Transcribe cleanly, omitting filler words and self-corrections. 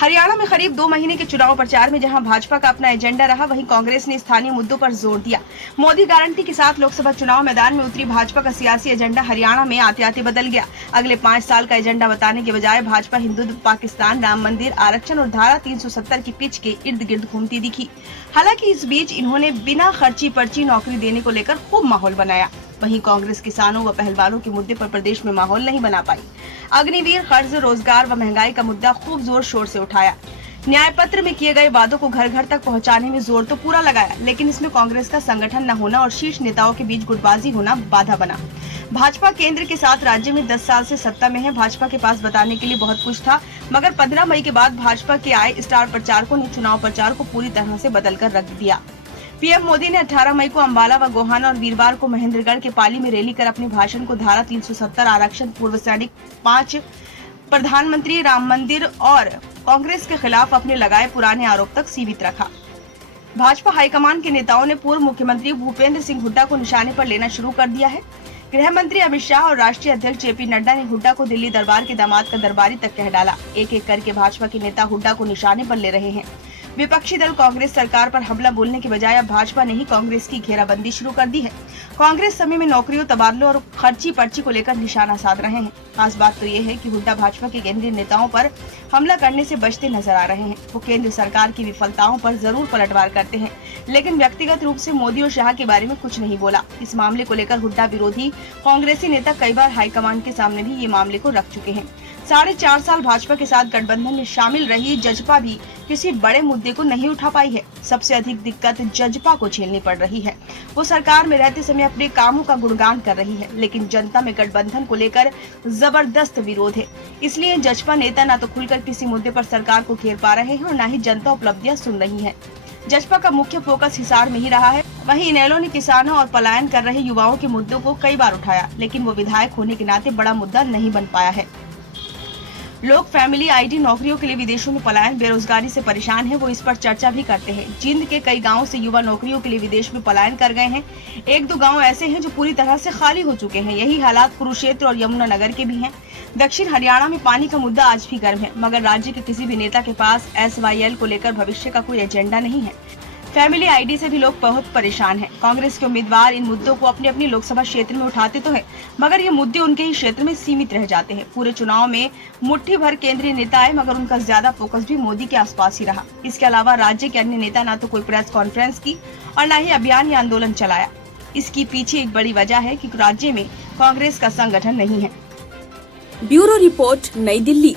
हरियाणा में करीब 2 महीने के चुनाव प्रचार में जहां भाजपा का अपना एजेंडा रहा, वहीं कांग्रेस ने स्थानीय मुद्दों पर जोर दिया। मोदी गारंटी के साथ लोकसभा चुनाव मैदान में उतरी भाजपा का सियासी एजेंडा हरियाणा में आते आते बदल गया। अगले 5 साल का एजेंडा बताने के बजाय भाजपा हिंदुत्व, पाकिस्तान, राम मंदिर, आरक्षण और धारा 370 की पिच के इर्द गिर्द घूमती दिखी। हालांकि इस बीच इन्होंने बिना खर्ची पर्ची नौकरी देने को लेकर खूब माहौल बनाया। वहीं कांग्रेस किसानों व पहलवानों के मुद्दे पर प्रदेश में माहौल नहीं बना पाई। अग्निवीर, कर्ज, रोजगार व महंगाई का मुद्दा खूब जोर शोर से उठाया। न्याय पत्र में किए गए वादों को घर घर तक पहुंचाने में जोर तो पूरा लगाया, लेकिन इसमें कांग्रेस का संगठन न होना और शीर्ष नेताओं के बीच गुटबाजी होना बाधा बना। भाजपा केंद्र के साथ राज्य में 10 साल से सत्ता में है। भाजपा के पास बताने के लिए बहुत कुछ था, मगर 15 मई के बाद भाजपा के आए स्टार प्रचारकों ने चुनाव प्रचार को पूरी तरह से बदल कर रख दिया। पीएम मोदी ने 18 मई को अम्बाला व गोहाना और वीरवार को महेंद्रगढ़ के पाली में रैली कर अपने भाषण को धारा 370, आरक्षण, पूर्व सैनिक 5, प्रधानमंत्री, राम मंदिर और कांग्रेस के खिलाफ अपने लगाए पुराने आरोप तक सीमित रखा। भाजपा हाईकमान के नेताओं ने पूर्व मुख्यमंत्री भूपेंद्र सिंह हुड्डा को निशाने पर लेना शुरू कर दिया है। गृह मंत्री अमित शाह और राष्ट्रीय अध्यक्ष जेपी नड्डा ने हुड्डा को दिल्ली दरबार के दामाद का दरबारी तक कह डाला। एक एक करके भाजपा के नेता हुड्डा को निशाने पर ले रहे हैं। विपक्षी दल कांग्रेस सरकार पर हमला बोलने के बजाय अब भाजपा ने ही कांग्रेस की घेराबंदी शुरू कर दी है। कांग्रेस समय में नौकरियों, तबादलों और खर्ची पर्ची को लेकर निशाना साध रहे हैं। खास बात तो ये है कि हुड्डा भाजपा के केंद्रीय नेताओं पर हमला करने से बचते नजर आ रहे हैं। वो केंद्र सरकार की विफलताओं पर जरूर पलटवार करते हैं, लेकिन व्यक्तिगत रूप से मोदी और शाह के बारे में कुछ नहीं बोला। इस मामले को लेकर हुड्डा विरोधी कांग्रेसी नेता कई बार हाईकमान के सामने भी ये मामले को रख चुके हैं। 4.5 साल भाजपा के साथ गठबंधन में शामिल रही जजपा भी किसी बड़े मुद्दे को नहीं उठा पाई है। सबसे अधिक दिक्कत जजपा को झेलनी पड़ रही है। वो सरकार में रहते समय अपने कामों का गुणगान कर रही है, लेकिन जनता में गठबंधन को लेकर जबरदस्त विरोध है। इसलिए जजपा नेता न तो खुलकर किसी मुद्दे पर सरकार को घेर पा रहे हैं और न ही जनता उपलब्धियां सुन रही है। जजपा का मुख्य फोकस हिसार में ही रहा है। वहीं इनेलो ने किसानों और पलायन कर रहे युवाओं के मुद्दों को कई बार उठाया, लेकिन वो विधायक होने के नाते बड़ा मुद्दा नहीं बन पाया है। लोग फैमिली आईडी, नौकरियों के लिए विदेशों में पलायन, बेरोजगारी से परेशान है, वो इस पर चर्चा भी करते हैं। जिंद के कई गांवों से युवा नौकरियों के लिए विदेश में पलायन कर गए हैं। 1-2 गांव ऐसे हैं जो पूरी तरह से खाली हो चुके हैं। यही हालात कुरुक्षेत्र और यमुनानगर के भी हैं। दक्षिण हरियाणा में पानी का मुद्दा आज भी गर्म है, मगर राज्य के किसी भी नेता के पास SYL को लेकर भविष्य का कोई एजेंडा नहीं है। फैमिली आईडी से भी लोग बहुत परेशान हैं। कांग्रेस के उम्मीदवार इन मुद्दों को अपने अपने लोकसभा क्षेत्र में उठाते तो हैं, मगर ये मुद्दे उनके ही क्षेत्र में सीमित रह जाते हैं। पूरे चुनाव में मुट्ठी भर केंद्रीय नेता आए, मगर उनका ज्यादा फोकस भी मोदी के आसपास ही रहा। इसके अलावा राज्य के अन्य नेता न तो कोई प्रेस कॉन्फ्रेंस की और न ही अभियान या आंदोलन चलाया। इसकी पीछे एक बड़ी वजह है कि राज्य में कांग्रेस का संगठन नहीं है। ब्यूरो रिपोर्ट, नई दिल्ली।